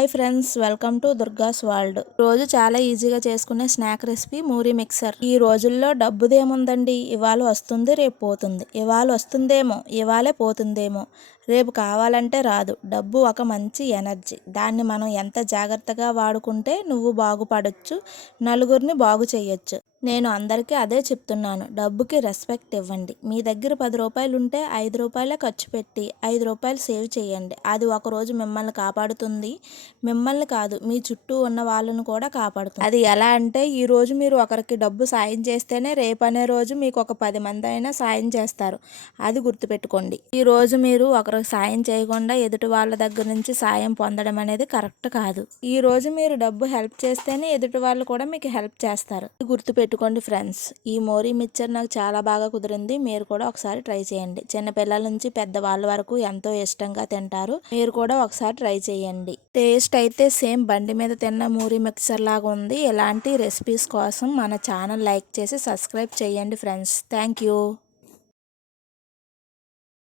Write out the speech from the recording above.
Hi friends, welcome to దుర్గాస్ world. రోజు చాలా ఈజీగా చేసుకునే స్నాక్ రెసిపీ మూరీ మిక్సర్. ఈ రోజుల్లో డబ్బుదేముందండి, ఇవాళ వస్తుంది రేపు పోతుంది, ఇవాళ వస్తుందేమో ఇవాళే పోతుందేమో, రేపు కావాలంటే రాదు. డబ్బు ఒక మంచి ఎనర్జీ, దాన్ని మనం ఎంత జాగ్రత్తగా వాడుకుంటే నువ్వు బాగుపడొచ్చు, నలుగురిని బాగు చేయొచ్చు. నేను అందరికీ అదే చెప్తున్నాను, డబ్బుకి రెస్పెక్ట్ ఇవ్వండి. మీ దగ్గర 10 రూపాయలు ఉంటే 5 రూపాయలే ఖర్చు పెట్టి 5 రూపాయలు సేవ్ చేయండి. అది ఒకరోజు మిమ్మల్ని కాపాడుతుంది. మిమ్మల్ని కాదు, మీ చుట్టూ ఉన్న వాళ్ళను కూడా కాపాడుతుంది. అది ఎలా అంటే, ఈ రోజు మీరు ఒకరికి డబ్బు సాయం చేస్తేనే రేపు అనే రోజు మీకు ఒక 10 మంది అయినా సాయం చేస్తారు. అది గుర్తుపెట్టుకోండి. ఈ రోజు మీరు ఒకరికి సాయం చేయకుండా ఎదుటి వాళ్ళ దగ్గర నుంచి సాయం పొందడం అనేది కరెక్ట్ కాదు. ఈ రోజు మీరు డబ్బు హెల్ప్ చేస్తేనే ఎదుటి వాళ్ళు కూడా మీకు హెల్ప్ చేస్తారు. గుర్తుపెట్టుకోండి ఫ్రెండ్స్. ఈ మోరీ మిక్చర్ నాకు చాలా బాగా కుదిరింది. మీరు కూడా ఒకసారి ట్రై చేయండి. చిన్నపిల్లల నుంచి పెద్దవాళ్ళ వరకు ఎంతో ఇష్టంగా తింటారు. మీరు కూడా ఒకసారి ట్రై చేయండి. టేస్ట్ అయితే సేమ్ బండి మీద తిన్న మూరీ మిక్చర్ లాగా ఉంది. ఇలాంటి రెసిపీస్ కోసం మన ఛానల్ లైక్ చేసి సబ్స్క్రైబ్ చేయండి ఫ్రెండ్స్. Thank you.